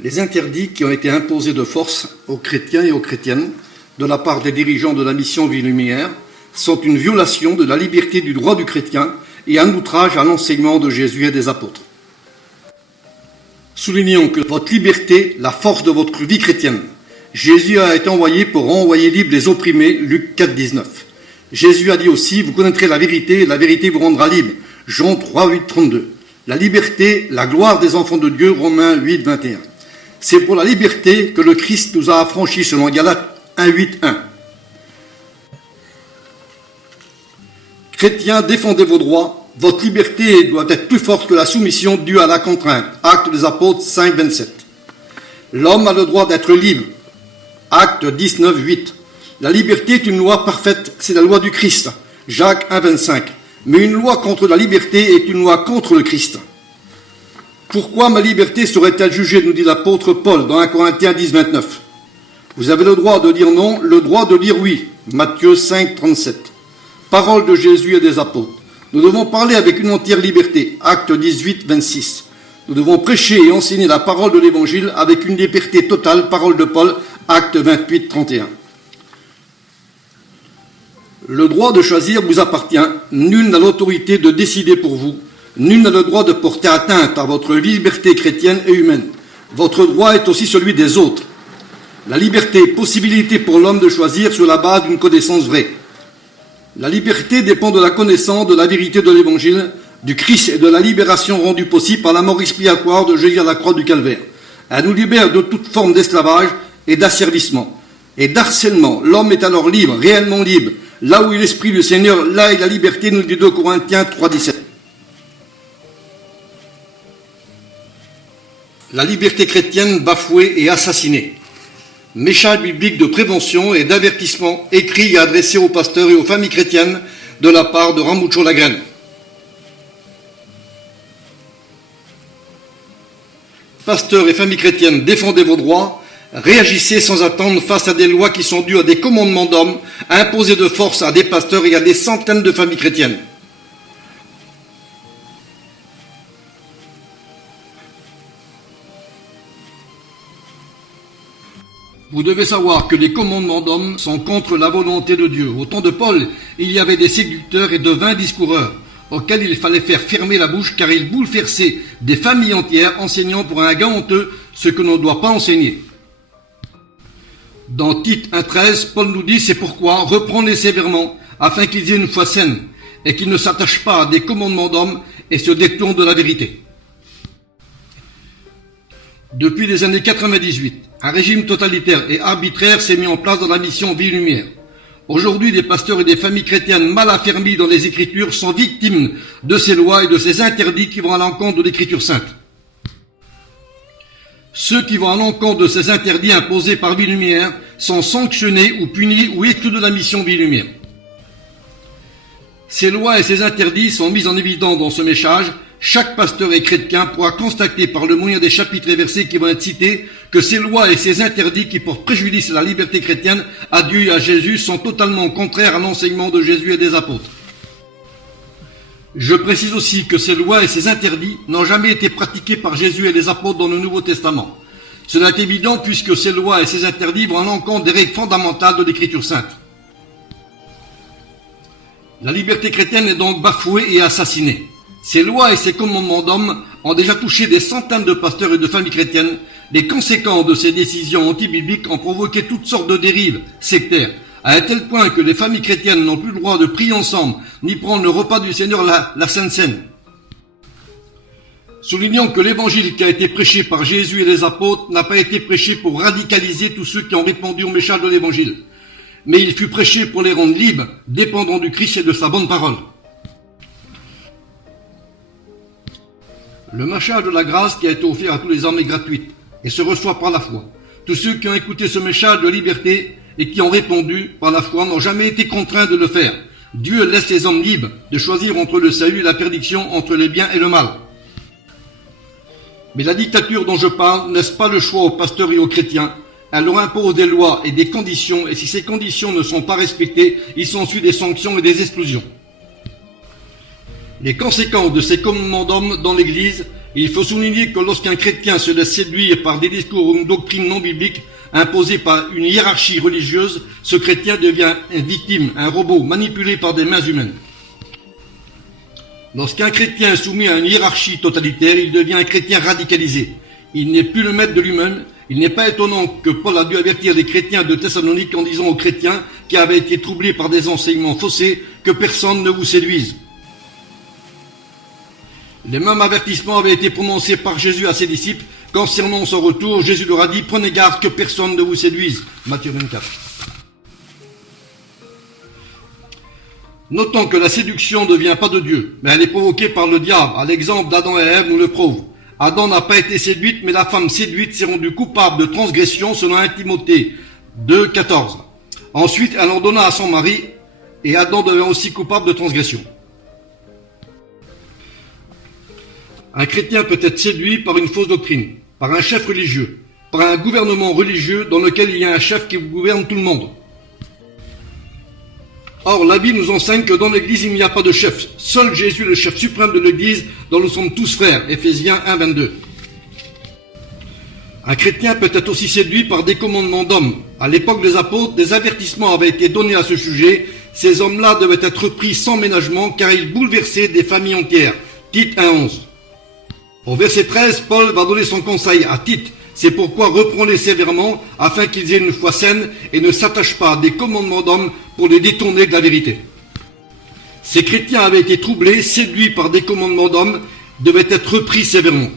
Les interdits qui ont été imposés de force aux chrétiens et aux chrétiennes de la part des dirigeants de la mission Vie Lumière sont une violation de la liberté du droit du chrétien et un outrage à l'enseignement de Jésus et des apôtres. Soulignons que votre liberté, la force de votre vie chrétienne. Jésus a été envoyé pour renvoyer libres les opprimés, Luc 4, 19. Jésus a dit aussi, vous connaîtrez la vérité et la vérité vous rendra libre, Jean 3, 8, 32. La liberté, la gloire des enfants de Dieu, Romains 8, 21. C'est pour la liberté que le Christ nous a affranchis selon Galates 1, 8, 1. Chrétiens, défendez vos droits. Votre liberté doit être plus forte que la soumission due à la contrainte. Actes des Apôtres 5, 27. L'homme a le droit d'être libre. Actes 19, 8. La liberté est une loi parfaite, c'est la loi du Christ. Jacques 1, 25. Mais une loi contre la liberté est une loi contre le Christ. Pourquoi ma liberté serait-elle jugée, nous dit l'apôtre Paul dans 1 Corinthiens 10, 29. Vous avez le droit de dire non, le droit de dire oui. Matthieu 5, 37. Parole de Jésus et des apôtres. Nous devons parler avec une entière liberté. Acte 18, 26. Nous devons prêcher et enseigner la parole de l'Évangile avec une liberté totale. Parole de Paul, Acte 28, 31. Le droit de choisir vous appartient. Nul n'a l'autorité de décider pour vous. Nul n'a le droit de porter atteinte à votre liberté chrétienne et humaine. Votre droit est aussi celui des autres. La liberté, possibilité pour l'homme de choisir sur la base d'une connaissance vraie. La liberté dépend de la connaissance de la vérité de l'Évangile, du Christ et de la libération rendue possible par la mort expiatoire de Jésus à la croix du Calvaire. Elle nous libère de toute forme d'esclavage et d'asservissement et d'harcèlement. L'homme est alors libre, réellement libre. Là où est l'Esprit du Seigneur, là est la liberté, nous dit 2 Corinthiens 3, 17. La liberté chrétienne bafouée et assassinée. Message biblique de prévention et d'avertissement écrit et adressé aux pasteurs et aux familles chrétiennes de la part de Ramucho Lagraine. Pasteurs et familles chrétiennes, défendez vos droits, réagissez sans attendre face à des lois qui sont dues à des commandements d'hommes imposés de force à des pasteurs et à des centaines de familles chrétiennes. Vous devez savoir que les commandements d'hommes sont contre la volonté de Dieu. Au temps de Paul, il y avait des séducteurs et de vains discoureurs, auxquels il fallait faire fermer la bouche, car ils bouleversaient des familles entières, enseignant pour un gain honteux ce que l'on ne doit pas enseigner. Dans Tite 1,13, Paul nous dit, c'est pourquoi reprenez sévèrement, afin qu'ils aient une foi saine, et qu'ils ne s'attachent pas à des commandements d'hommes et se détournent de la vérité. Depuis les années 98, un régime totalitaire et arbitraire s'est mis en place dans la mission Vie Lumière. Aujourd'hui, des pasteurs et des familles chrétiennes mal affermies dans les Écritures sont victimes de ces lois et de ces interdits qui vont à l'encontre de l'Écriture sainte. Ceux qui vont à l'encontre de ces interdits imposés par Vie Lumière sont sanctionnés ou punis ou exclus de la mission Vie Lumière. Ces lois et ces interdits sont mis en évidence dans ce message. Chaque pasteur et chrétien pourra constater par le moyen des chapitres et versets qui vont être cités que ces lois et ces interdits qui portent préjudice à la liberté chrétienne, à Dieu et à Jésus, sont totalement contraires à l'enseignement de Jésus et des apôtres. Je précise aussi que ces lois et ces interdits n'ont jamais été pratiqués par Jésus et les apôtres dans le Nouveau Testament. Cela est évident puisque ces lois et ces interdits vont à l'encontre des règles fondamentales de l'Écriture sainte. La liberté chrétienne est donc bafouée et assassinée. Ces lois et ces commandements d'hommes ont déjà touché des centaines de pasteurs et de familles chrétiennes. Les conséquences de ces décisions anti-bibliques ont provoqué toutes sortes de dérives sectaires, à un tel point que les familles chrétiennes n'ont plus le droit de prier ensemble, ni prendre le repas du Seigneur, la Sainte Seine. Soulignons que l'évangile qui a été prêché par Jésus et les apôtres n'a pas été prêché pour radicaliser tous ceux qui ont répondu au message de l'évangile, mais il fut prêché pour les rendre libres, dépendants du Christ et de sa bonne parole. Le message de la grâce qui a été offert à tous les hommes est gratuit et se reçoit par la foi. Tous ceux qui ont écouté ce message de liberté et qui ont répondu par la foi n'ont jamais été contraints de le faire. Dieu laisse les hommes libres de choisir entre le salut et la perdition, entre le bien et le mal. Mais la dictature dont je parle ne laisse pas le choix aux pasteurs et aux chrétiens. Elle leur impose des lois et des conditions, et si ces conditions ne sont pas respectées, il s'ensuit des sanctions et des exclusions. Les conséquences de ces commandements d'hommes dans l'Église Il faut souligner que lorsqu'un chrétien se laisse séduire par des discours ou une doctrine non biblique imposée par une hiérarchie religieuse, ce chrétien devient une victime, un robot manipulé par des mains humaines. Lorsqu'un chrétien est soumis à une hiérarchie totalitaire, il devient un chrétien radicalisé. Il n'est plus le maître de lui-même. Il n'est pas étonnant que Paul a dû avertir les chrétiens de Thessalonique en disant aux chrétiens qui avaient été troublés par des enseignements faussés que personne ne vous séduise. Les mêmes avertissements avaient été prononcés par Jésus à ses disciples. Concernant son retour, Jésus leur a dit « Prenez garde que personne ne vous séduise ». Matthieu 24. Notons que la séduction ne vient pas de Dieu, mais elle est provoquée par le diable. À l'exemple d'Adam et Ève nous le prouve. Adam n'a pas été séduite, mais la femme séduite s'est rendue coupable de transgression selon 1 Timothée 2, 14. Ensuite, elle en donna à son mari, et Adam devint aussi coupable de transgression. Un chrétien peut être séduit par une fausse doctrine, par un chef religieux, par un gouvernement religieux dans lequel il y a un chef qui gouverne tout le monde. Or, la Bible nous enseigne que dans l'Église, il n'y a pas de chef. Seul Jésus est le chef suprême de l'Église, dont nous sommes tous frères. Éphésiens 1, 22. Un chrétien peut être aussi séduit par des commandements d'hommes. À l'époque des apôtres, des avertissements avaient été donnés à ce sujet. Ces hommes-là devaient être pris sans ménagement, car ils bouleversaient des familles entières. Tite 1, 11. Au verset 13, Paul va donner son conseil à Tite. C'est pourquoi reprends-les sévèrement, afin qu'ils aient une foi saine et ne s'attachent pas à des commandements d'hommes pour les détourner de la vérité. Ces chrétiens avaient été troublés, séduits par des commandements d'hommes, devaient être repris sévèrement.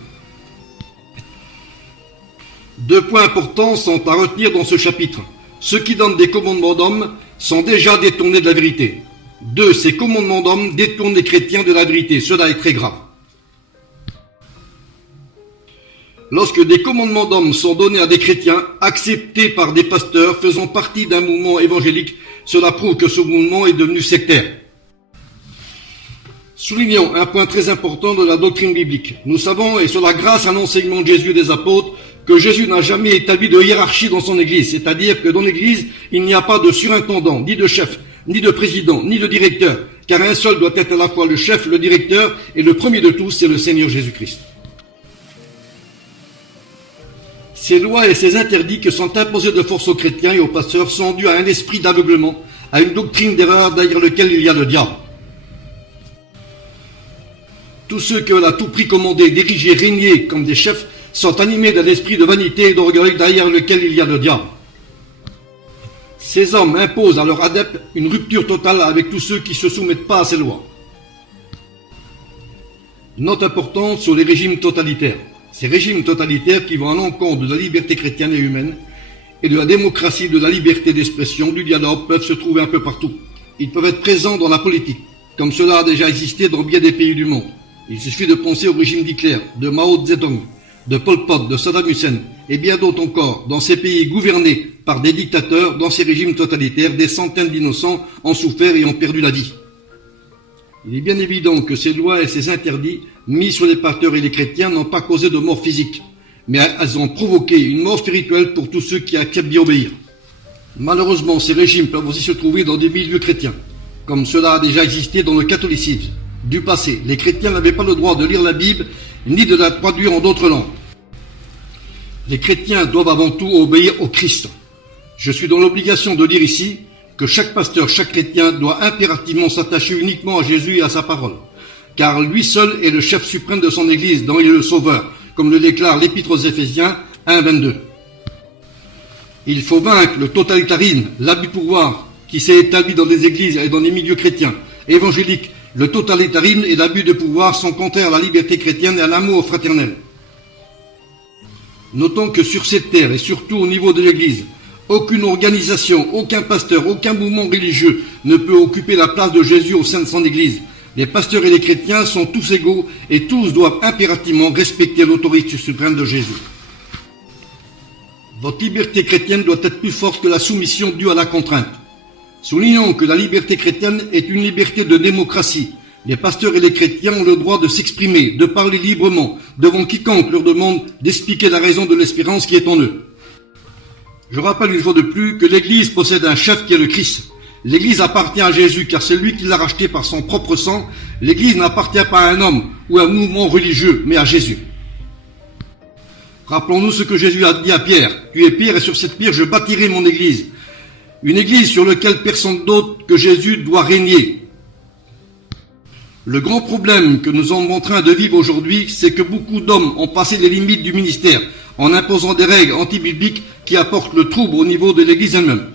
2 points importants sont à retenir dans ce chapitre. Ceux qui donnent des commandements d'hommes sont déjà détournés de la vérité. 2. Ces commandements d'hommes détournent les chrétiens de la vérité. Cela est très grave. Lorsque des commandements d'hommes sont donnés à des chrétiens, acceptés par des pasteurs faisant partie d'un mouvement évangélique, cela prouve que ce mouvement est devenu sectaire. Soulignons un point très important de la doctrine biblique. Nous savons, et cela grâce à l'enseignement de Jésus et des apôtres, que Jésus n'a jamais établi de hiérarchie dans son Église. C'est-à-dire que dans l'Église, il n'y a pas de surintendant, ni de chef, ni de président, ni de directeur, car un seul doit être à la fois le chef, le directeur, et le premier de tous, c'est le Seigneur Jésus-Christ. Ces lois et ces interdits que sont imposés de force aux chrétiens et aux pasteurs sont dus à un esprit d'aveuglement, à une doctrine d'erreur derrière lequel il y a le diable. Tous ceux qui veulent à tout prix commander, diriger, régner comme des chefs sont animés d'un esprit de vanité et d'orgueil derrière lequel il y a le diable. Ces hommes imposent à leurs adeptes une rupture totale avec tous ceux qui ne se soumettent pas à ces lois. Note importante sur les régimes totalitaires. Ces régimes totalitaires qui vont à l'encontre de la liberté chrétienne et humaine et de la démocratie, de la liberté d'expression, du dialogue peuvent se trouver un peu partout. Ils peuvent être présents dans la politique, comme cela a déjà existé dans bien des pays du monde. Il suffit de penser au régime d'Hitler, de Mao Zedong, de Pol Pot, de Saddam Hussein et bien d'autres encore. Dans ces pays gouvernés par des dictateurs, dans ces régimes totalitaires, des centaines d'innocents ont souffert et ont perdu la vie. Il est bien évident que ces lois et ces interdits mis sur les pasteurs et les chrétiens n'ont pas causé de mort physique, mais elles ont provoqué une mort spirituelle pour tous ceux qui acceptent d'y obéir. Malheureusement, ces régimes peuvent aussi se trouver dans des milieux chrétiens, comme cela a déjà existé dans le catholicisme. Du passé, les chrétiens n'avaient pas le droit de lire la Bible, ni de la traduire en d'autres langues. Les chrétiens doivent avant tout obéir au Christ. Je suis dans l'obligation de dire ici que chaque pasteur, chaque chrétien doit impérativement s'attacher uniquement à Jésus et à sa parole, car lui seul est le chef suprême de son Église, dont il est le sauveur, comme le déclare l'Épître aux Éphésiens 1, 22. Il faut vaincre le totalitarisme, l'abus de pouvoir qui s'est établi dans les églises et dans les milieux chrétiens, évangéliques. Le totalitarisme et l'abus de pouvoir sont contraires à la liberté chrétienne et à l'amour fraternel. Notons que sur cette terre et surtout au niveau de l'Église, aucune organisation, aucun pasteur, aucun mouvement religieux ne peut occuper la place de Jésus au sein de son Église. Les pasteurs et les chrétiens sont tous égaux et tous doivent impérativement respecter l'autorité suprême de Jésus. Votre liberté chrétienne doit être plus forte que la soumission due à la contrainte. Soulignons que la liberté chrétienne est une liberté de démocratie. Les pasteurs et les chrétiens ont le droit de s'exprimer, de parler librement, devant quiconque leur demande d'expliquer la raison de l'espérance qui est en eux. Je rappelle une fois de plus que l'Église possède un chef qui est le Christ. L'Église appartient à Jésus car c'est lui qui l'a racheté par son propre sang. L'Église n'appartient pas à un homme ou à un mouvement religieux, mais à Jésus. Rappelons-nous ce que Jésus a dit à Pierre. Tu es Pierre et sur cette pierre je bâtirai mon Église. Une Église sur laquelle personne d'autre que Jésus doit régner. Le grand problème que nous sommes en train de vivre aujourd'hui, c'est que beaucoup d'hommes ont passé les limites du ministère en imposant des règles anti-bibliques qui apportent le trouble au niveau de l'Église elle-même.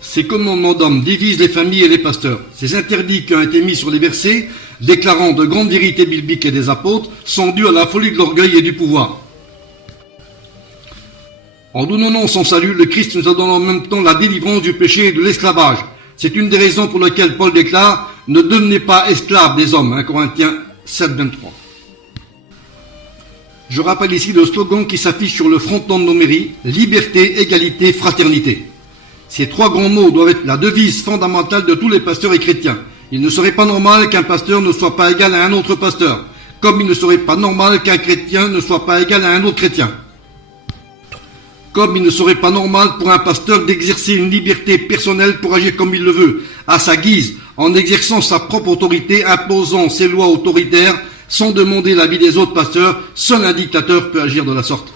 Ces commandements d'hommes divisent les familles et les pasteurs. Ces interdits qui ont été mis sur les versets, déclarant de grandes vérités bibliques et des apôtres, sont dus à la folie de l'orgueil et du pouvoir. En nous donnant son salut, le Christ nous a donné en même temps la délivrance du péché et de l'esclavage. C'est une des raisons pour lesquelles Paul déclare « Ne devenez pas esclaves des hommes », 1 Corinthiens 7, 23. Je rappelle ici le slogan qui s'affiche sur le fronton de nos mairies, « Liberté, égalité, fraternité ». Ces trois grands mots doivent être la devise fondamentale de tous les pasteurs et chrétiens. Il ne serait pas normal qu'un pasteur ne soit pas égal à un autre pasteur, comme il ne serait pas normal qu'un chrétien ne soit pas égal à un autre chrétien. Comme il ne serait pas normal pour un pasteur d'exercer une liberté personnelle pour agir comme il le veut, à sa guise, en exerçant sa propre autorité, imposant ses lois autoritaires, sans demander l'avis des autres pasteurs, seul un dictateur peut agir de la sorte.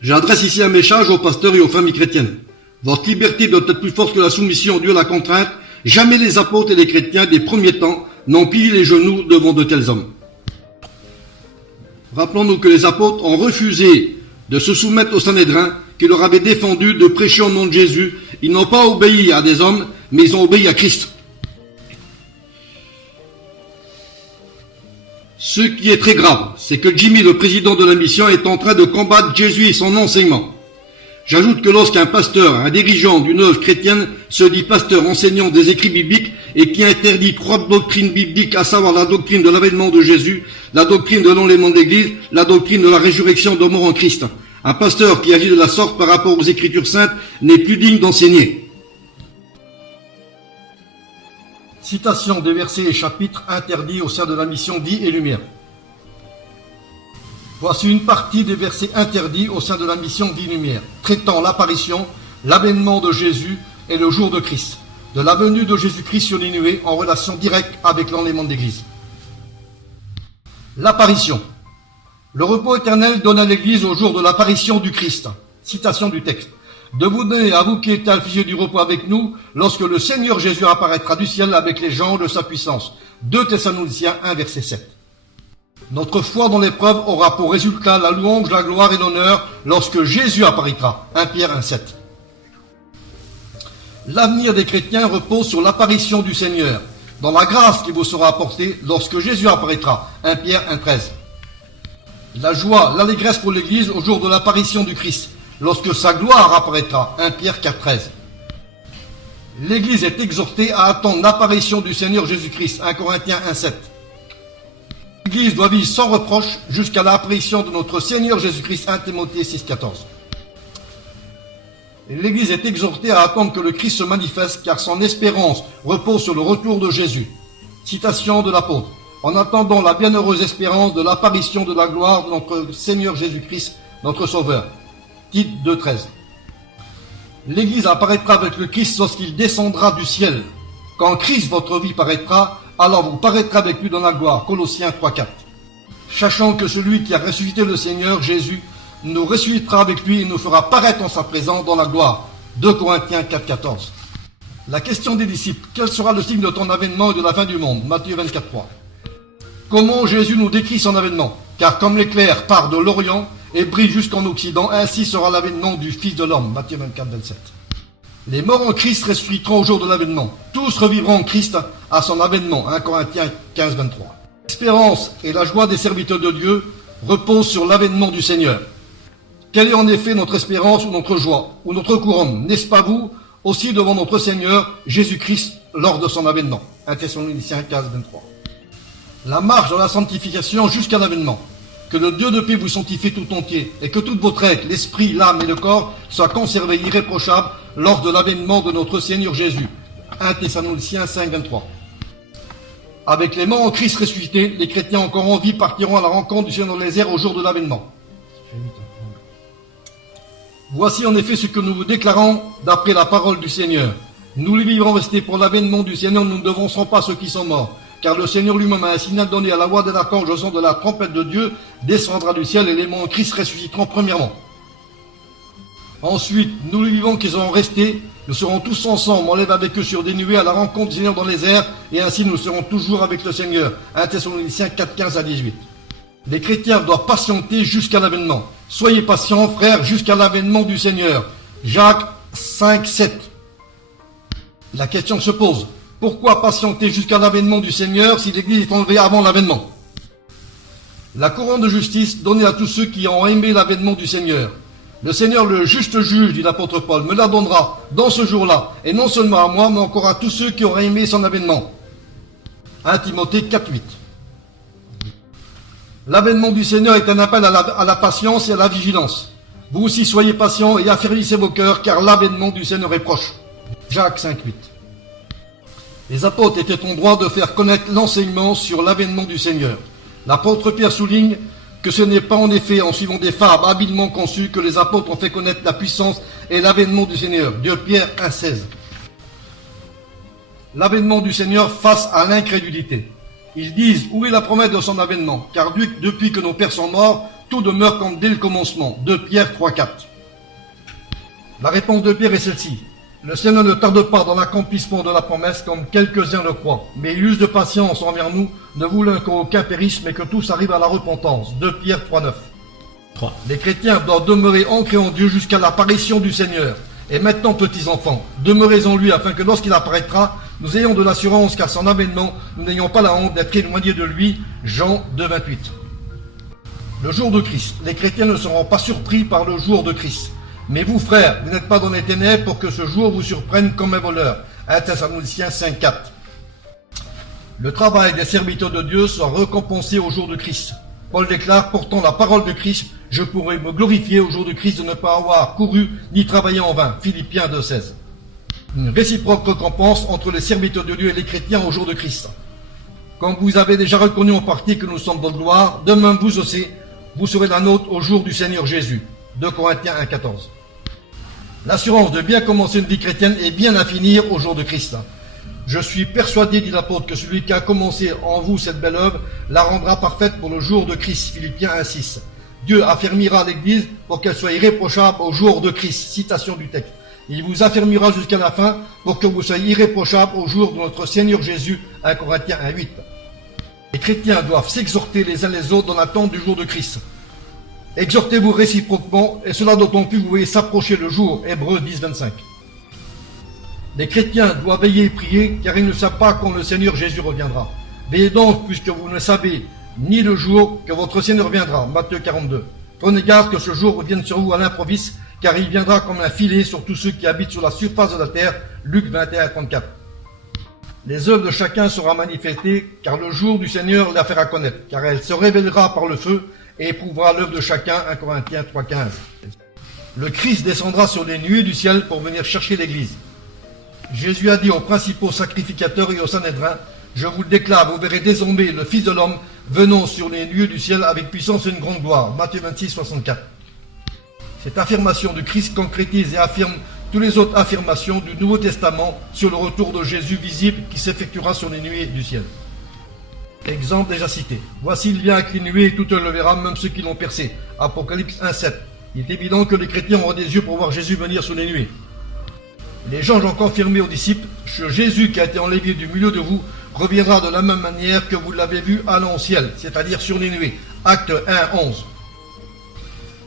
J'adresse ici un message aux pasteurs et aux familles chrétiennes. Votre liberté doit être plus forte que la soumission due à la contrainte. Jamais les apôtres et les chrétiens des premiers temps n'ont plié les genoux devant de tels hommes. Rappelons-nous que les apôtres ont refusé de se soumettre au Sanhédrin qui leur avait défendu de prêcher au nom de Jésus. Ils n'ont pas obéi à des hommes, mais ils ont obéi à Christ. Ce qui est très grave, c'est que Jimmy, le président de la mission, est en train de combattre Jésus et son enseignement. J'ajoute que lorsqu'un pasteur, un dirigeant d'une œuvre chrétienne, se dit pasteur enseignant des écrits bibliques et qui interdit trois doctrines bibliques, à savoir la doctrine de l'avènement de Jésus, la doctrine de l'enlèvement de l'Église, la doctrine de la résurrection de mort en Christ. Un pasteur qui agit de la sorte par rapport aux Écritures saintes n'est plus digne d'enseigner. Citation des versets et chapitres interdits au sein de la mission Vie et Lumière. Voici une partie des versets interdits au sein de la mission Vie et Lumière, traitant l'apparition, l'avènement de Jésus et le jour de Christ, de la venue de Jésus-Christ sur les nuées en relation directe avec l'enlèvement de l'Église. L'apparition. Le repos éternel donne à l'Église au jour de l'apparition du Christ. Citation du texte. De vous donner à vous qui êtes affligés du repos avec nous, lorsque le Seigneur Jésus apparaîtra du ciel avec les gens de sa puissance. 2 Thessaloniciens 1, verset 7. Notre foi dans l'épreuve aura pour résultat la louange, la gloire et l'honneur lorsque Jésus apparaîtra. 1 Pierre 1, 7. L'avenir des chrétiens repose sur l'apparition du Seigneur, dans la grâce qui vous sera apportée lorsque Jésus apparaîtra. 1 Pierre 1, 13. La joie, l'allégresse pour l'Église au jour de l'apparition du Christ, lorsque sa gloire apparaîtra. 1 Pierre 4, 13. L'Église est exhortée à attendre l'apparition du Seigneur Jésus-Christ. 1 Corinthiens 1, 7. L'Église doit vivre sans reproche jusqu'à l'apparition de notre Seigneur Jésus-Christ. 1 Timothée 6, 14. L'Église est exhortée à attendre que le Christ se manifeste, car son espérance repose sur le retour de Jésus. Citation de l'apôtre. En attendant la bienheureuse espérance de l'apparition de la gloire de notre Seigneur Jésus-Christ, notre Sauveur. Tite 2, 13. L'Église apparaîtra avec le Christ lorsqu'il descendra du ciel. Quand Christ, votre vie, paraîtra, alors vous paraîtrez avec lui dans la gloire. Colossiens 3, 4. Sachant que celui qui a ressuscité le Seigneur Jésus nous ressuscitera avec lui et nous fera paraître en sa présence dans la gloire. 2 Corinthiens 4, 14. La question des disciples. Quel sera le signe de ton avènement et de la fin du monde? Matthieu 24, 3. Comment Jésus nous décrit son avènement? Car comme l'éclair part de l'Orient et brille jusqu'en Occident, ainsi sera l'avènement du Fils de l'homme. Matthieu 24, 27. Les morts en Christ ressusciteront au jour de l'avènement. Tous revivront en Christ à son avènement. 1 Corinthiens 15, 23. L'espérance et la joie des serviteurs de Dieu reposent sur l'avènement du Seigneur. Quelle est en effet notre espérance ou notre joie, ou notre couronne, n'est-ce pas vous, aussi devant notre Seigneur Jésus-Christ lors de son avènement? 1 Thessaloniciens 15, 23. La marche dans la sanctification jusqu'à l'avènement. Que le Dieu de paix vous sanctifie tout entier, et que toute votre être, l'esprit, l'âme et le corps soient conservés irréprochables lors de l'avènement de notre Seigneur Jésus. 1 Thessaloniciens 5, 23. Avec les morts en Christ ressuscités, les chrétiens encore en vie partiront à la rencontre du Seigneur des airs au jour de l'avènement. Voici en effet ce que nous vous déclarons d'après la parole du Seigneur. Nous les vivrons restés pour l'avènement du Seigneur, nous ne devancerons pas ceux qui sont morts. Car le Seigneur lui-même a un signal donné à la voix de l'archange au son de la trompette de Dieu, descendra du ciel et les morts en Christ ressusciteront premièrement. Ensuite, nous les vivons qui seront restés, nous serons tous ensemble, enlèvés avec eux sur des nuées à la rencontre du Seigneur dans les airs, et ainsi nous serons toujours avec le Seigneur. 1 Thessaloniciens 4, 15 à 18. Les chrétiens doivent patienter jusqu'à l'avènement. Soyez patients, frères, jusqu'à l'avènement du Seigneur. Jacques 5, 7. La question se pose. Pourquoi patienter jusqu'à l'avènement du Seigneur si l'Église est enlevée avant l'avènement? La couronne de justice donnée à tous ceux qui ont aimé l'avènement du Seigneur. Le Seigneur, le juste juge, dit l'apôtre Paul, me la donnera dans ce jour-là, et non seulement à moi, mais encore à tous ceux qui auraient aimé son avènement. 1 Timothée 4, 8. L'avènement du Seigneur est un appel à la patience et à la vigilance. Vous aussi soyez patients et affermissez vos cœurs, car l'avènement du Seigneur est proche. Jacques 5, 8. Les apôtres étaient en droit de faire connaître l'enseignement sur l'avènement du Seigneur. L'apôtre Pierre souligne que ce n'est pas en effet en suivant des fables habilement conçues que les apôtres ont fait connaître la puissance et l'avènement du Seigneur. 2 Pierre 1, 16. L'avènement du Seigneur face à l'incrédulité. Ils disent, où est la promesse de son avènement? Car depuis que nos pères sont morts, tout demeure comme dès le commencement. 2 Pierre 3, 4. La réponse de Pierre est celle-ci. Le Seigneur ne tarde pas dans l'accomplissement de la promesse comme quelques-uns le croient, mais il use de patience envers nous, ne voulant qu'aucun périsse, mais que tous arrivent à la repentance. 2 Pierre 3, 9. 3. Les chrétiens doivent demeurer ancrés en Dieu jusqu'à l'apparition du Seigneur. Et maintenant, petits enfants, demeurez en lui afin que lorsqu'il apparaîtra, nous ayons de l'assurance qu'à son avènement, nous n'ayons pas la honte d'être éloignés de lui. Jean 2, 28. Le jour de Christ. Les chrétiens ne seront pas surpris par le jour de Christ. Mais vous, frères, vous n'êtes pas dans les ténèbres pour que ce jour vous surprenne comme un voleur. 1 Thessaloniciens 5, 4. Le travail des serviteurs de Dieu sera récompensé au jour de Christ. Paul déclare, pourtant la parole de Christ, je pourrais me glorifier au jour de Christ de ne pas avoir couru ni travaillé en vain. Philippiens 2, 16. Une réciproque récompense entre les serviteurs de Dieu et les chrétiens au jour de Christ. Comme vous avez déjà reconnu en partie que nous sommes de gloire, demain vous aussi, vous serez la nôtre au jour du Seigneur Jésus. 2 Corinthiens 1, 14. L'assurance de bien commencer une vie chrétienne est bien à finir au jour de Christ. Je suis persuadé, dit l'apôtre, que celui qui a commencé en vous cette belle œuvre la rendra parfaite pour le jour de Christ. Philippiens 1, 6. Dieu affermira l'Église pour qu'elle soit irréprochable au jour de Christ. Citation du texte. Il vous affermira jusqu'à la fin pour que vous soyez irréprochable au jour de notre Seigneur Jésus. 1 Corinthiens 1, 8. Les chrétiens doivent s'exhorter les uns les autres dans l'attente du jour de Christ. Exhortez-vous réciproquement, et cela d'autant plus vous voyez s'approcher le jour. Hébreux 10, 25. Les chrétiens doivent veiller et prier, car ils ne savent pas quand le Seigneur Jésus reviendra. Veillez donc, puisque vous ne savez ni le jour que votre Seigneur viendra. Matthieu 42. Prenez garde que ce jour revienne sur vous à l'improviste, car il viendra comme un filet sur tous ceux qui habitent sur la surface de la terre. Luc 21, 34. Les œuvres de chacun seront manifestées, car le jour du Seigneur la fera connaître, car elle se révélera par le feu, et éprouvera l'œuvre de chacun. 1 Corinthiens 3, 15. Le Christ descendra sur les nuées du ciel pour venir chercher l'Église. Jésus a dit aux principaux sacrificateurs et aux Sanhédrins, je vous le déclare, vous verrez désormais le Fils de l'homme venant sur les nuées du ciel avec puissance et une grande gloire. Matthieu 26, 64. Cette affirmation du Christ concrétise et affirme toutes les autres affirmations du Nouveau Testament sur le retour de Jésus visible qui s'effectuera sur les nuées du ciel. Exemple déjà cité. Voici il vient avec les nuées et tout le verra, même ceux qui l'ont percé. Apocalypse 1, 7. Il est évident que les chrétiens auront des yeux pour voir Jésus venir sur les nuées. Les gens ont confirmé aux disciples, ce Jésus qui a été enlevé du milieu de vous reviendra de la même manière que vous l'avez vu allant au ciel, c'est-à-dire sur les nuées. Acte 1, 11.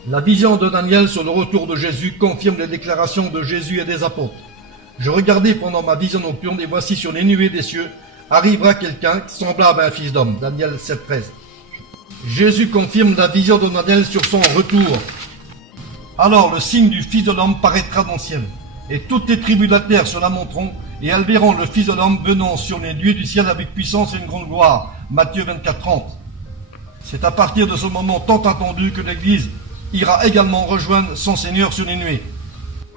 La vision de Daniel sur le retour de Jésus confirme les déclarations de Jésus et des apôtres. Je regardais pendant ma vision nocturne et voici sur les nuées des cieux arrivera quelqu'un semblable à un fils d'homme. Daniel 7, 13. Jésus confirme la vision de Daniel sur son retour. Alors le signe du Fils de l'homme paraîtra dans le ciel. Et toutes les tribus de la terre se lamenteront, et elles verront le Fils de l'homme venant sur les nuées du ciel avec puissance et une grande gloire. Matthieu 24, 30. C'est à partir de ce moment tant attendu que l'Église ira également rejoindre son Seigneur sur les nuées.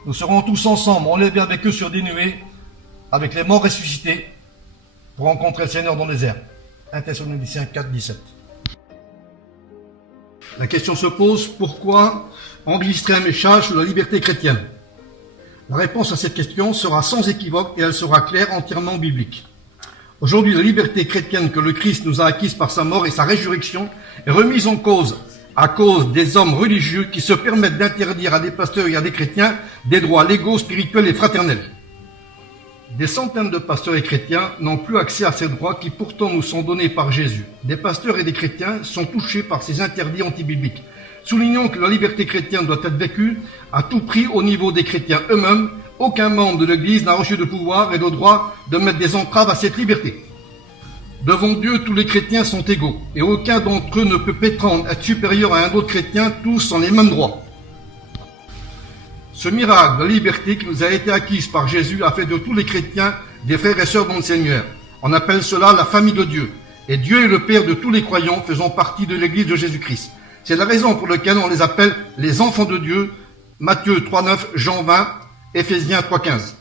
Nous serons tous ensemble enlevés avec eux sur des nuées, avec les morts ressuscités, pour rencontrer le Seigneur dans les airs. 1 Thessaloniciens 4, 17. La question se pose, pourquoi enregistrer un message sur la liberté chrétienne? La réponse à cette question sera sans équivoque et elle sera claire, entièrement biblique. Aujourd'hui, la liberté chrétienne que le Christ nous a acquise par sa mort et sa résurrection est remise en cause à cause des hommes religieux qui se permettent d'interdire à des pasteurs et à des chrétiens des droits légaux, spirituels et fraternels. Des centaines de pasteurs et chrétiens n'ont plus accès à ces droits qui pourtant nous sont donnés par Jésus. Des pasteurs et des chrétiens sont touchés par ces interdits antibibliques. Soulignons que la liberté chrétienne doit être vécue à tout prix au niveau des chrétiens eux-mêmes. Aucun membre de l'Église n'a reçu de pouvoir et de droit de mettre des entraves à cette liberté. Devant Dieu, tous les chrétiens sont égaux et aucun d'entre eux ne peut prétendre être supérieur à un autre chrétien, tous ont les mêmes droits. Ce miracle de la liberté qui nous a été acquise par Jésus a fait de tous les chrétiens des frères et sœurs dans le Seigneur. On appelle cela la famille de Dieu. Et Dieu est le Père de tous les croyants faisant partie de l'Église de Jésus-Christ. C'est la raison pour laquelle on les appelle les enfants de Dieu. Matthieu 3,9, Jean 20, Éphésiens 3,15.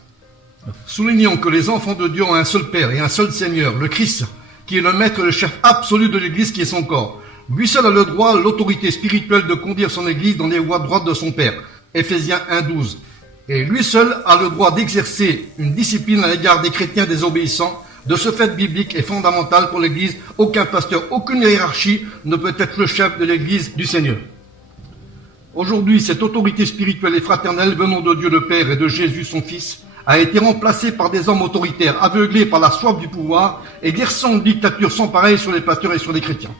Soulignons que les enfants de Dieu ont un seul Père et un seul Seigneur, le Christ, qui est le maître et le chef absolu de l'Église qui est son corps. Lui seul a le droit, l'autorité spirituelle de conduire son Église dans les voies droites de son Père. Éphésiens 1,12. Et lui seul a le droit d'exercer une discipline à l'égard des chrétiens désobéissants. De ce fait biblique et fondamental pour l'Église, aucun pasteur, aucune hiérarchie ne peut être le chef de l'Église du Seigneur. Aujourd'hui, cette autorité spirituelle et fraternelle venant de Dieu le Père et de Jésus son Fils a été remplacée par des hommes autoritaires, aveuglés par la soif du pouvoir, exerçant une dictature sans pareil sur les pasteurs et sur les chrétiens.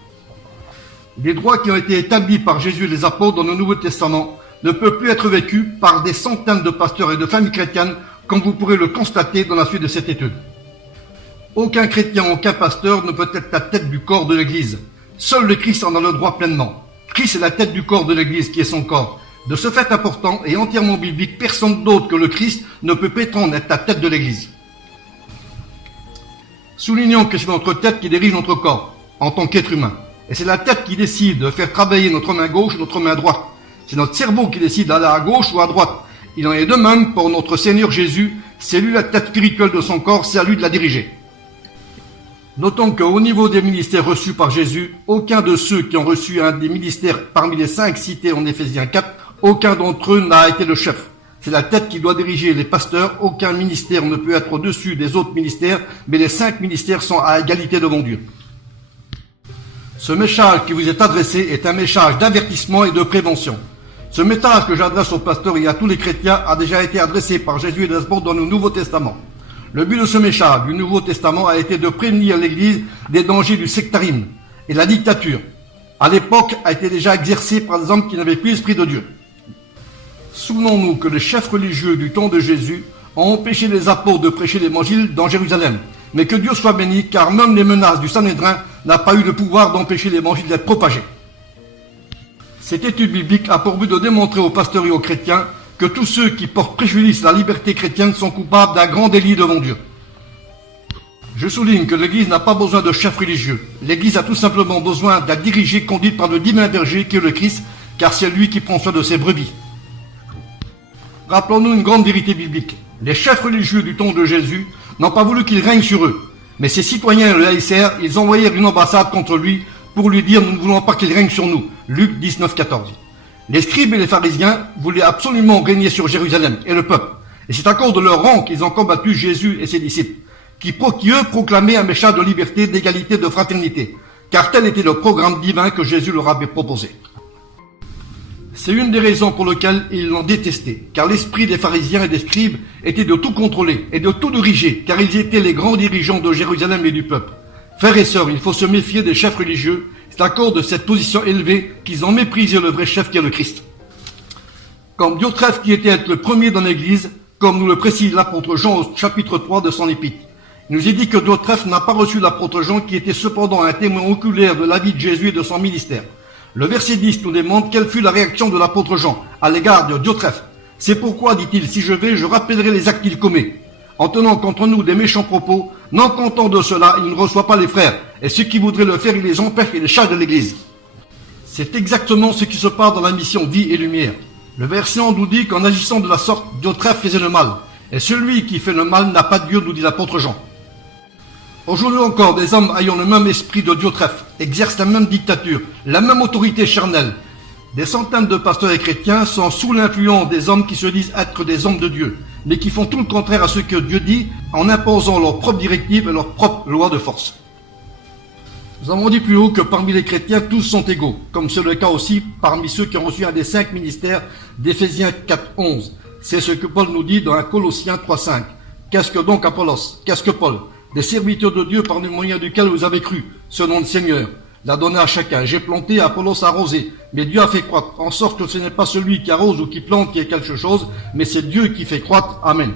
Les droits qui ont été établis par Jésus et les apôtres dans le Nouveau Testament ne peuvent plus être vécus par des centaines de pasteurs et de familles chrétiennes, comme vous pourrez le constater dans la suite de cette étude. Aucun chrétien, aucun pasteur ne peut être la tête du corps de l'Église. Seul le Christ en a le droit pleinement. Christ est la tête du corps de l'Église qui est son corps. De ce fait important et entièrement biblique, personne d'autre que le Christ ne peut prétendre être la tête de l'Église. Soulignons que c'est notre tête qui dirige notre corps, en tant qu'être humain. Et c'est la tête qui décide de faire travailler notre main gauche et notre main droite. C'est notre cerveau qui décide d'aller à gauche ou à droite. Il en est de même pour notre Seigneur Jésus. C'est lui la tête spirituelle de son corps, c'est à lui de la diriger. Notons qu'au niveau des ministères reçus par Jésus, aucun de ceux qui ont reçu un des ministères parmi les 5 cités en Éphésiens 4, aucun d'entre eux n'a été le chef. C'est la tête qui doit diriger les pasteurs. Aucun ministère ne peut être au-dessus des autres ministères, mais les 5 ministères sont à égalité devant Dieu. Ce message qui vous est adressé est un message d'avertissement et de prévention. Ce message que j'adresse aux pasteurs et à tous les chrétiens a déjà été adressé par Jésus et les apôtres dans le Nouveau Testament. Le but de ce message du Nouveau Testament a été de prévenir l'Église des dangers du sectarisme et de la dictature. À l'époque, a été déjà exercée par des hommes qui n'avaient plus l'Esprit de Dieu. Souvenons-nous que les chefs religieux du temps de Jésus ont empêché les apôtres de prêcher l'Évangile dans Jérusalem. Mais que Dieu soit béni, car même les menaces du Sanhédrin n'ont pas eu le pouvoir d'empêcher l'Évangile d'être propagé. Cette étude biblique a pour but de démontrer aux pasteurs et aux chrétiens que tous ceux qui portent préjudice à la liberté chrétienne sont coupables d'un grand délit devant Dieu. Je souligne que l'Église n'a pas besoin de chefs religieux. L'Église a tout simplement besoin d'être dirigée, conduite par le divin berger qui est le Christ, car c'est lui qui prend soin de ses brebis. Rappelons-nous une grande vérité biblique. Les chefs religieux du temps de Jésus n'ont pas voulu qu'il règne sur eux. Mais ses citoyens le haïssèrent, ils envoyèrent une ambassade contre lui pour lui dire « Nous ne voulons pas qu'il règne sur nous ». Luc 19, 14. Les scribes et les pharisiens voulaient absolument régner sur Jérusalem et le peuple. Et c'est à cause de leur rang qu'ils ont combattu Jésus et ses disciples, qui eux proclamaient un message de liberté, d'égalité, de fraternité, car tel était le programme divin que Jésus leur avait proposé. C'est une des raisons pour lesquelles ils l'ont détesté, car l'esprit des pharisiens et des scribes était de tout contrôler et de tout diriger, car ils étaient les grands dirigeants de Jérusalem et du peuple. Frères et sœurs, il faut se méfier des chefs religieux. C'est à cause de cette position élevée qu'ils ont méprisé le vrai chef qui est le Christ. Comme Diotrephe qui était le premier dans l'Église, comme nous le précise l'apôtre Jean au chapitre 3 de son épître. Il nous est dit que Diotrephe n'a pas reçu l'apôtre Jean qui était cependant un témoin oculaire de la vie de Jésus et de son ministère. Le verset 10 nous démontre quelle fut la réaction de l'apôtre Jean à l'égard de Diotrephe. C'est pourquoi, dit-il, si je vais, je rappellerai les actes qu'il commet. En tenant contre nous des méchants propos, n'en content de cela, il ne reçoit pas les frères. Et ceux qui voudraient le faire, il les empêche et les charge de l'Église. C'est exactement ce qui se passe dans la mission Vie et Lumière. Le verset nous dit qu'en agissant de la sorte, Diotrephe faisait le mal. Et celui qui fait le mal n'a pas de Dieu, nous dit l'apôtre Jean. Aujourd'hui encore, des hommes ayant le même esprit de Diotrephe exercent la même dictature, la même autorité charnelle, Des centaines de pasteurs et chrétiens sont sous l'influence des hommes qui se disent être des hommes de Dieu, mais qui font tout le contraire à ce que Dieu dit en imposant leurs propres directives et leurs propres lois de force. Nous avons dit plus haut que parmi les chrétiens, tous sont égaux, comme c'est le cas aussi parmi ceux qui ont reçu un des 5 ministères d'Éphésiens 4.11. C'est ce que Paul nous dit dans 1 Colossiens 3.5. Qu'est-ce que donc Apollos? Qu'est-ce que Paul? Des serviteurs de Dieu par le moyen duquel vous avez cru, selon le Seigneur. L'a donné à chacun. J'ai planté, Apollos a arrosé. Mais Dieu a fait croître, en sorte que ce n'est pas celui qui arrose ou qui plante qui est quelque chose, mais c'est Dieu qui fait croître. Amen.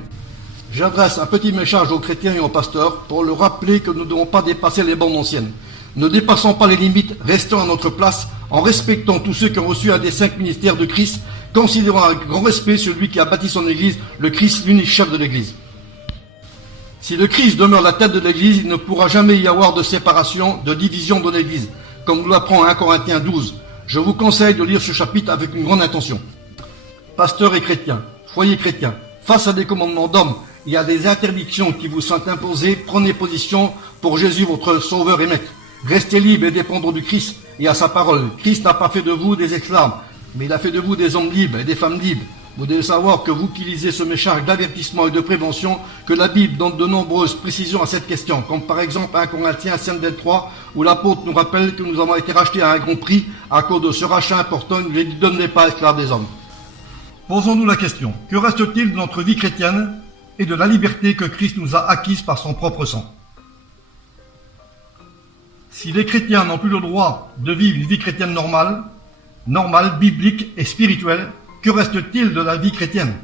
J'adresse un petit message aux chrétiens et aux pasteurs pour leur rappeler que nous ne devons pas dépasser les bornes anciennes. Ne dépassons pas les limites, restons à notre place en respectant tous ceux qui ont reçu un des 5 ministères de Christ, considérant avec grand respect celui qui a bâti son Église, le Christ, l'unique chef de l'Église. Si le Christ demeure la tête de l'Église, il ne pourra jamais y avoir de séparation, de division de l'Église, comme nous l'apprend 1 Corinthiens 12. Je vous conseille de lire ce chapitre avec une grande intention. Pasteurs et chrétiens, foyers chrétiens, face à des commandements d'hommes et à des interdictions qui vous sont imposées, prenez position pour Jésus, votre sauveur et maître. Restez libres et dépendants du Christ et à sa parole. Christ n'a pas fait de vous des esclaves, mais il a fait de vous des hommes libres et des femmes libres. Vous devez savoir que vous qui lisez ce message d'avertissement et de prévention, que la Bible donne de nombreuses précisions à cette question, comme par exemple 1 Corinthiens 5.3, où l'apôtre nous rappelle que nous avons été rachetés à un grand prix. À cause de ce rachat important, il ne donnez pas esclaves des hommes. Posons-nous la question, que reste-t-il de notre vie chrétienne et de la liberté que Christ nous a acquise par son propre sang? Si les chrétiens n'ont plus le droit de vivre une vie chrétienne normale, biblique et spirituelle, que reste-t-il de la vie chrétienne?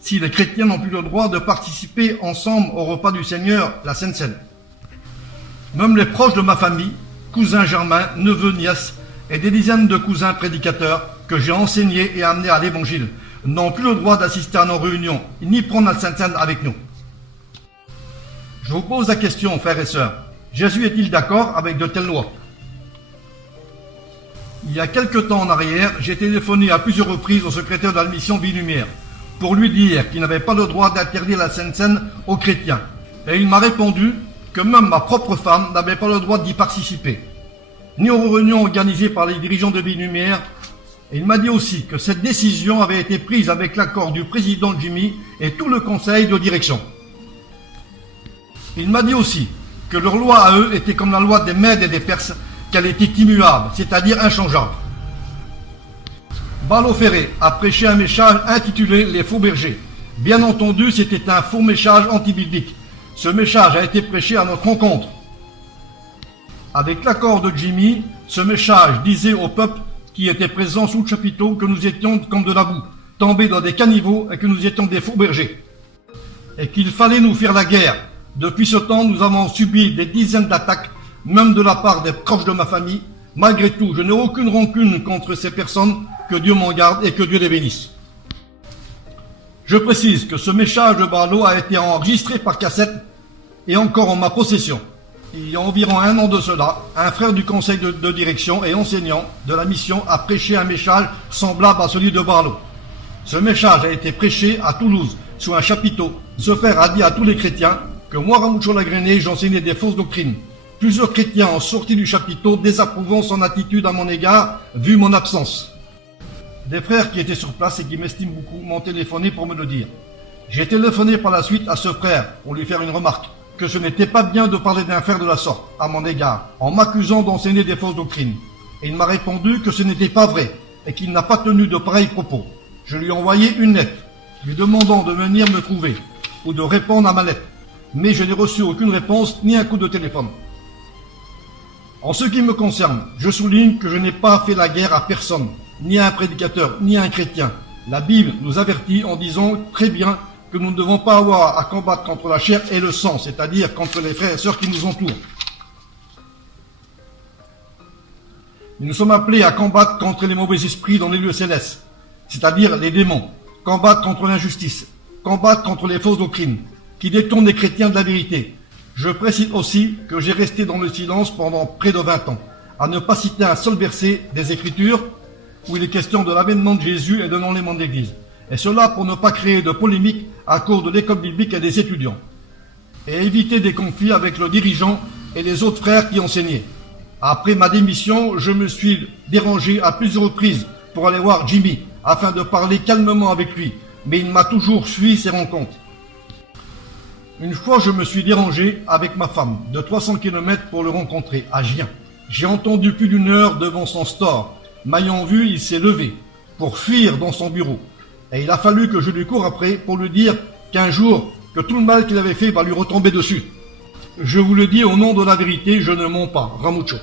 Si les chrétiens n'ont plus le droit de participer ensemble au repas du Seigneur, la Sainte Seine. Même les proches de ma famille, cousins germains, neveux, nièces, et des dizaines de cousins prédicateurs que j'ai enseignés et amenés à l'Évangile, n'ont plus le droit d'assister à nos réunions, ni prendre la Sainte Seine avec nous. Je vous pose la question, frères et sœurs, Jésus est-il d'accord avec de telles lois? Il y a quelque temps en arrière, j'ai téléphoné à plusieurs reprises au secrétaire de la mission Vie Lumière pour lui dire qu'il n'avait pas le droit d'interdire la Sainte Seine aux chrétiens. Et il m'a répondu que même ma propre femme n'avait pas le droit d'y participer, ni aux réunions organisées par les dirigeants de Vie Lumière. Et il m'a dit aussi que cette décision avait été prise avec l'accord du président Jimmy et tout le conseil de direction. Il m'a dit aussi que leur loi à eux était comme la loi des Mèdes et des Perses, qu'elle était immuable, c'est-à-dire inchangeable. Balo Ferré a prêché un message intitulé « Les faux bergers ». Bien entendu, c'était un faux message anti-biblique. Ce message a été prêché à notre rencontre. Avec l'accord de Jimmy, ce message disait au peuple qui était présent sous le chapiteau que nous étions comme de la boue, tombés dans des caniveaux et que nous étions des faux bergers. Et qu'il fallait nous faire la guerre. Depuis ce temps, nous avons subi des dizaines d'attaques, même de la part des proches de ma famille. Malgré tout, je n'ai aucune rancune contre ces personnes, que Dieu m'en garde et que Dieu les bénisse. Je précise que ce message de Balo a été enregistré par cassette et encore en ma possession. Il y a environ 1 an de cela, un frère du conseil de direction et enseignant de la mission a prêché un message semblable à celui de Balo. Ce message a été prêché à Toulouse, sous un chapiteau. Ce frère a dit à tous les chrétiens que moi, Ramoucho Lagrené, j'enseignais des fausses doctrines. Plusieurs chrétiens ont sorti du chapiteau, désapprouvant son attitude à mon égard, vu mon absence. Des frères qui étaient sur place et qui m'estiment beaucoup m'ont téléphoné pour me le dire. J'ai téléphoné par la suite à ce frère pour lui faire une remarque, que ce n'était pas bien de parler d'un frère de la sorte, à mon égard, en m'accusant d'enseigner des fausses doctrines. Et il m'a répondu que ce n'était pas vrai, et qu'il n'a pas tenu de pareils propos. Je lui ai envoyé une lettre, lui demandant de venir me trouver, ou de répondre à ma lettre. Mais je n'ai reçu aucune réponse, ni un coup de téléphone. En ce qui me concerne, je souligne que je n'ai pas fait la guerre à personne, ni à un prédicateur, ni à un chrétien. La Bible nous avertit en disant très bien que nous ne devons pas avoir à combattre contre la chair et le sang, c'est-à-dire contre les frères et sœurs qui nous entourent. Nous sommes appelés à combattre contre les mauvais esprits dans les lieux célestes, c'est-à-dire les démons, combattre contre l'injustice, combattre contre les fausses doctrines, qui détournent les chrétiens de la vérité. Je précise aussi que j'ai resté dans le silence pendant près de 20 ans, à ne pas citer un seul verset des Écritures où il est question de l'avènement de Jésus et de l'enlèvement de l'Église. Et cela pour ne pas créer de polémique à cause de l'école biblique et des étudiants. Et éviter des conflits avec le dirigeant et les autres frères qui enseignaient. Après ma démission, je me suis dérangé à plusieurs reprises pour aller voir Jimmy, afin de parler calmement avec lui, mais il m'a toujours fui ces rencontres. Une fois, je me suis dérangé avec ma femme de 300 km pour le rencontrer à Gien. J'ai entendu plus d'une heure devant son store. M'ayant vu, il s'est levé pour fuir dans son bureau. Et il a fallu que je lui cours après pour lui dire qu'un jour, que tout le mal qu'il avait fait va lui retomber dessus. Je vous le dis au nom de la vérité, je ne mens pas. Ramucho.